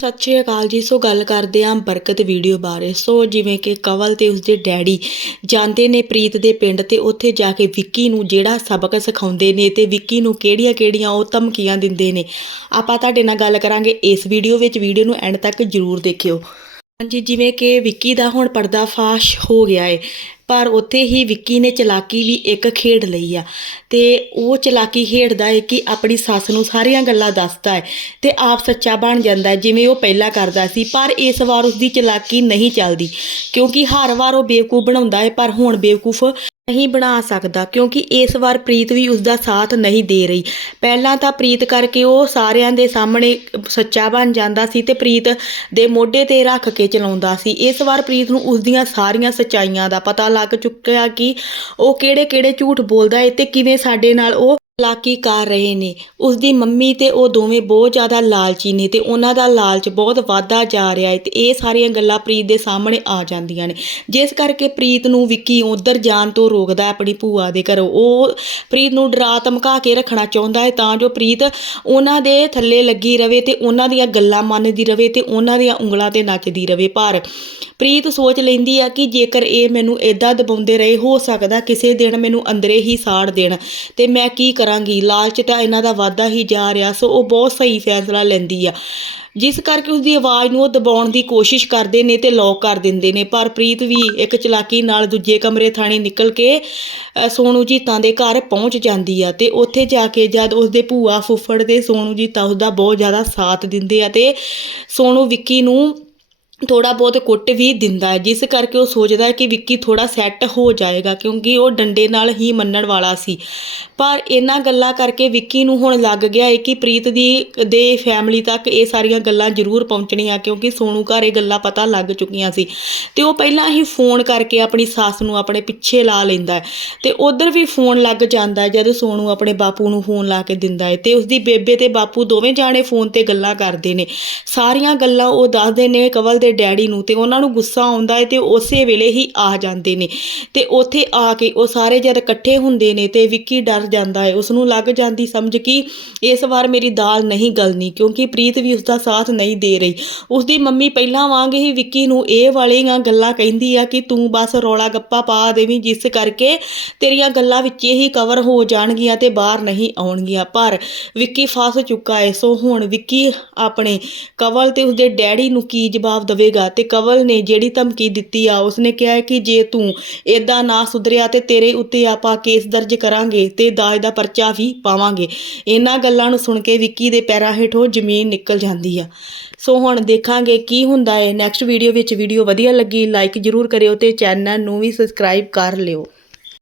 ਸਤਿ ਸ਼੍ਰੀ ਅਕਾਲ ਜੀ। ਸੋ ਗੱਲ ਕਰਦੇ ਆਂ ਬਰਕਤ ਵੀਡੀਓ ਬਾਰੇ। ਸੋ ਜਿਵੇਂ ਕਿ ਕਵਲ ਤੇ ਉਸਦੇ ਡੈਡੀ ਜਾਂਦੇ ਨੇ ਪ੍ਰੀਤ ਦੇ ਪਿੰਡ ਤੇ ਉੱਥੇ ਜਾ ਕੇ ਵਿੱਕੀ ਨੂੰ ਜਿਹੜਾ ਸਬਕ ਸਿਖਾਉਂਦੇ ਨੇ ਤੇ ਵਿੱਕੀ ਨੂੰ ਕਿਹੜੀਆਂ-ਕਿਹੜੀਆਂ ਉਹ ਧਮਕੀਆਂ ਦਿੰਦੇ ਨੇ। ਆਪਾਂ ਤੁਹਾਡੇ ਨਾਲ ਗੱਲ ਕਰਾਂਗੇ। ਇਸ ਵੀਡੀਓ ਵਿੱਚ ਵੀਡੀਓ ਨੂੰ ਐਂਡ ਤੱਕ ਜਰੂਰ ਦੇਖਿਓ। ਹਾਂਜੀ, ਜਿਵੇਂ ਕਿ ਵਿੱਕੀ ਦਾ ਹੁਣ ਪਰਦਾਫਾਸ਼ ਹੋ ਗਿਆ ਏ, ਪਰ ਉੱਥੇ ਹੀ ਵਿੱਕੀ ਨੇ ਚਲਾਕੀ ਵੀ ਇੱਕ ਖੇਡ ਲਈ ਆ। ਤੇ ਉਹ ਚਲਾਕੀ ਖੇਡਦਾ ਏ ਕਿ ਆਪਣੀ ਸੱਸ ਨੂੰ ਸਾਰੀਆਂ ਗੱਲਾਂ ਦੱਸਦਾ ਏ ਤੇ ਆਪ ਸੱਚਾ ਬਣ ਜਾਂਦਾ ਜਿਵੇਂ ਉਹ ਪਹਿਲਾਂ ਕਰਦਾ ਸੀ, ਪਰ ਇਸ ਵਾਰ ਉਸਦੀ ਚਲਾਕੀ ਨਹੀਂ ਚੱਲਦੀ, ਕਿਉਂਕਿ ਹਰ ਵਾਰ ਉਹ ਬੇਵਕੂਫ ਬਣਾਉਂਦਾ ਏ, ਪਰ ਹੁਣ ਬੇਵਕੂਫ ਨਹੀਂ ਬਣਾ ਸਕਦਾ, ਕਿਉਂਕਿ ਇਸ ਵਾਰ ਪ੍ਰੀਤ ਵੀ ਉਸਦਾ ਸਾਥ ਨਹੀਂ ਦੇ ਰਹੀ। ਪਹਿਲਾਂ ਤਾਂ ਪ੍ਰੀਤ ਕਰਕੇ ਉਹ ਸਾਰਿਆਂ ਦੇ ਸਾਹਮਣੇ ਸੱਚਾ ਬਣ ਜਾਂਦਾ ਸੀ ਤੇ ਪ੍ਰੀਤ ਦੇ ਮੋਢੇ ਤੇ ਰੱਖ ਕੇ ਚਲਾਉਂਦਾ ਸੀ। ਇਸ ਵਾਰ ਪ੍ਰੀਤ ਨੂੰ ਉਸ ਦੀਆਂ ਸਾਰੀਆਂ ਸੱਚਾਈਆਂ ਦਾ ਪਤਾ ਲੱਗ ਚੁੱਕਿਆ ਕਿ ਉਹ ਕਿਹੜੇ-ਕਿਹੜੇ ਝੂਠ ਬੋਲਦਾ ਏ ਤੇ ਕਿਵੇਂ ਸਾਡੇ ਨਾਲ ਉਹ ਚਲਾਕੀ ਕਰ ਰਹੇ ਨੇ। ਉਸਦੀ ਮੰਮੀ ਤੇ ਉਹ ਦੋਵੇਂ ਬਹੁਤ ਜ਼ਿਆਦਾ ਲਾਲਚੀ ਨੇ ਤੇ ਉਹਨਾਂ ਦਾ ਲਾਲਚ ਬਹੁਤ ਵੱਧਦਾ ਜਾ ਰਿਹਾ ਹੈ ਤੇ ਇਹ ਸਾਰੀਆਂ ਗੱਲਾਂ ਪ੍ਰੀਤ ਦੇ ਸਾਹਮਣੇ ਆ ਜਾਂਦੀਆਂ ਨੇ। ਜਿਸ ਕਰਕੇ ਪ੍ਰੀਤ ਨੂੰ ਵਿੱਕੀ ਉਧਰ ਜਾਣ ਤੋਂ ਰੋਕਦਾ ਹੈ ਆਪਣੀ ਭੂਆ ਦੇ ਘਰੋਂ। ਉਹ ਪ੍ਰੀਤ ਨੂੰ ਡਰਾ ਧਮਕਾ ਕੇ ਰੱਖਣਾ ਚਾਹੁੰਦਾ ਹੈ ਤਾਂ ਜੋ ਪ੍ਰੀਤ ਉਹਨਾਂ ਦੇ ਥੱਲੇ ਲੱਗੀ ਰਵੇ ਤੇ ਉਹਨਾਂ ਦੀਆਂ ਗੱਲਾਂ ਮੰਨਦੀ ਰਵੇ ਤੇ ਉਹਨਾਂ ਦੀਆਂ ਉਂਗਲਾਂ ਤੇ ਨੱਚਦੀ ਰਵੇ। ਪਰ ਪ੍ਰੀਤ ਸੋਚ ਲੈਂਦੀ ਆ ਕਿ ਜੇਕਰ ਇਹ ਮੈਨੂੰ ਇਦਾਂ ਦਬਾਉਂਦੇ ਰਹੇ, ਹੋ ਸਕਦਾ ਕਿਸੇ ਦਿਨ ਮੈਨੂੰ ਅੰਦਰੇ ਹੀ ਸਾੜ ਦੇਣ ਤੇ ਮੈਂ ਕੀ ਕਰਾਂਗੀ। ਲਾਲਚ ਤਾਂ ਇਹਨਾਂ ਦਾ ਵਾਧਾ ਹੀ ਜਾ ਰਿਹਾ ਸੋ ਉਹ ਬਹੁਤ ਸਹੀ ਫੈਸਲਾ ਲੈਂਦੀ ਆ। ਜਿਸ ਕਰਕੇ ਉਸਦੀ ਆਵਾਜ਼ ਨੂੰ ਉਹ ਦਬਾਉਣ ਦੀ ਕੋਸ਼ਿਸ਼ ਕਰਦੇ ਨੇ ਤੇ ਲੌਕ ਕਰ ਦਿੰਦੇ ਨੇ। ਪਰ ਪ੍ਰੀਤ ਵੀ ਇੱਕ ਚਲਾਕੀ ਨਾਲ ਦੂਜੇ ਕਮਰੇ ਥਾਣੀ ਨਿਕਲ ਕੇ ਅ, ਸੋਨੂ ਜੀਤਾਂ ਦੇ ਘਰ ਪਹੁੰਚ ਜਾਂਦੀ ਆ ਤੇ ਉੱਥੇ ਜਾ ਕੇ ਜਦ ਉਸਦੇ ਭੂਆ ਫੁੱਫੜ ਤੇ ਸੋਨੂ ਜੀਤਾ ਉਸਦਾ ਬਹੁਤ ਜ਼ਿਆਦਾ ਸਾਥ ਦਿੰਦੇ ਆ ਤੇ ਸੋਨੂ ਵਿੱਕੀ ਨੂੰ ਥੋੜਾ ਬਹੁਤ ਕੁੱਟ ਵੀ ਦਿੰਦਾ ਹੈ, ਜਿਸ ਕਰਕੇ ਉਹ ਸੋਚਦਾ ਹੈ ਕਿ ਵਿੱਕੀ ਥੋੜਾ ਸੈੱਟ ਹੋ ਜਾਏਗਾ ਕਿਉਂਕਿ ਉਹ ਡੰਡੇ ਨਾਲ ਹੀ ਮੰਨਣ ਵਾਲਾ ਸੀ। ਪਰ ਇਹਨਾਂ ਗੱਲਾਂ ਕਰਕੇ ਵਿੱਕੀ ਨੂੰ ਹੁਣ ਲੱਗ ਗਿਆ ਹੈ ਕਿ ਪ੍ਰੀਤ ਦੀ, ਦੇ ਫੈਮਿਲੀ ਤੱਕ ਇਹ ਸਾਰੀਆਂ ਗੱਲਾਂ ਜ਼ਰੂਰ ਪਹੁੰਚਣੀਆਂ ਕਿਉਂਕਿ ਸੋਨੂ ਘਰ ਇਹ ਗੱਲਾਂ ਪਤਾ ਲੱਗ ਚੁੱਕੀਆਂ ਸੀ। ਤੇ ਉਹ ਪਹਿਲਾਂ ਹੀ ਫੋਨ ਕਰਕੇ ਆਪਣੀ ਸੱਸ ਨੂੰ ਆਪਣੇ ਪਿੱਛੇ ਲਾ ਲੈਂਦਾ ਹੈ ਤੇ ਉਧਰ ਵੀ ਫੋਨ ਲੱਗ ਜਾਂਦਾ ਹੈ ਜਦ ਸੋਨੂ ਆਪਣੇ ਬਾਪੂ ਨੂੰ ਫੋਨ ਲਾ ਕੇ ਦਿੰਦਾ ਹੈ ਤੇ ਉਸਦੀ ਬੇਬੇ ਤੇ ਬਾਪੂ ਦੋਵੇਂ ਜਾਣੇ ਫੋਨ ਤੇ ਗੱਲਾਂ ਕਰਦੇ ਨੇ। ਸਾਰੀਆਂ ਗੱਲਾਂ ਉਹ ਦੱਸਦੇ ਨੇ, ਕਵਲ ਦੇ ਡੈਡੀ ਨੂੰ ਤੇ ਉਹਨਾਂ ਨੂੰ ਗੁੱਸਾ ਆਉਂਦਾ ਹੈ ਤੇ ਉਸੇ ਵੇਲੇ ਹੀ ਆ ਜਾਂਦੇ ਨੇ। ਤੇ ਉੱਥੇ ਆ ਕੇ ਉਹ ਸਾਰੇ ਜਦ ਇਕੱਠੇ ਹੁੰਦੇ ਨੇ ਤੇ ਵਿੱਕੀ ਡਰ ਜਾਂਦਾ ਹੈ ਉਸ ਨੂੰ ਲੱਗ ਜਾਂਦੀ ਸਮਝ ਕਿ ਇਸ ਵਾਰ ਮੇਰੀ ਦਾਲ ਨਹੀਂ ਗਲਣੀ ਕਿਉਂਕਿ ਪ੍ਰੀਤ ਵੀ ਉਸ ਦਾ ਸਾਥ ਨਹੀਂ ਦੇ ਰਹੀ। ਉਸ ਦੀ ਮੰਮੀ ਪਹਿਲਾਂ ਵਾਂਗ ਹੀ ਵਿੱਕੀ ਨੂੰ ਇਹ ਵਾਲੀਆਂ ਗੱਲਾਂ ਕਹਿੰਦੀ ਆ ਕਿ ਤੂੰ ਬਸ ਰੌਲਾ ਗੱਪਾ ਪਾ ਦੇਵੀਂ ਜਿਸ ਕਰਕੇ ਤੇਰੀਆਂ ਗੱਲਾਂ ਵਿੱਚ ਹੀ ਕਵਰ ਹੋ ਜਾਣਗੀਆਂ ਤੇ ਬਾਹਰ ਨਹੀਂ ਆਉਣਗੀਆਂ। ਪਰ ਵਿੱਕੀ ਫਸ ਚੁੱਕਾ ਹੈ ਸੋ ਹੁਣ ਵਿੱਕੀ ਆਪਣੇ ਕਵਲ ਤੇ ਉਸਦੇ ਡੈਡੀ ਨੂੰ ਕੀ ਜਵਾਬ ਦੇਵੇਗਾ ਤੇ ਕਵਲ ਨੇ ਜਿਹੜੀ ਧਮਕੀ ਦਿੱਤੀ ਆ, ਉਸਨੇ ਕਿਹਾ ਹੈ ਕਿ ਜੇ ਤੂੰ ਇਦਾਂ ਨਾ ਸੁਧਰਿਆ ਤੇ ਤੇਰੇ ਉੱਤੇ ਆਪਾਂ ਕੇਸ ਦਰਜ ਕਰਾਂਗੇ ਤੇ ਦਾਜ ਦਾ ਪਰਚਾ ਵੀ ਪਾਵਾਂਗੇ। ਇਹਨਾਂ ਗੱਲਾਂ ਨੂੰ ਸੁਣ ਕੇ ਵਿੱਕੀ ਦੇ ਪੈਰਾਂ ਹੇਠੋਂ ਜ਼ਮੀਨ ਨਿਕਲ ਜਾਂਦੀ ਆ। ਸੋ ਹੁਣ ਦੇਖਾਂਗੇ ਕੀ ਹੁੰਦਾ ਹੈ। ਨੈਕਸਟ ਵੀਡੀਓ ਵਿੱਚ ਵੀਡੀਓ ਵਧੀਆ ਲੱਗੀ, ਲਾਈਕ ਜਰੂਰ ਕਰਿਓ ਤੇ ਚੈਨਲ ਨੂੰ ਵੀ ਸਬਸਕ੍ਰਾਈਬ ਕਰ ਲਿਓ।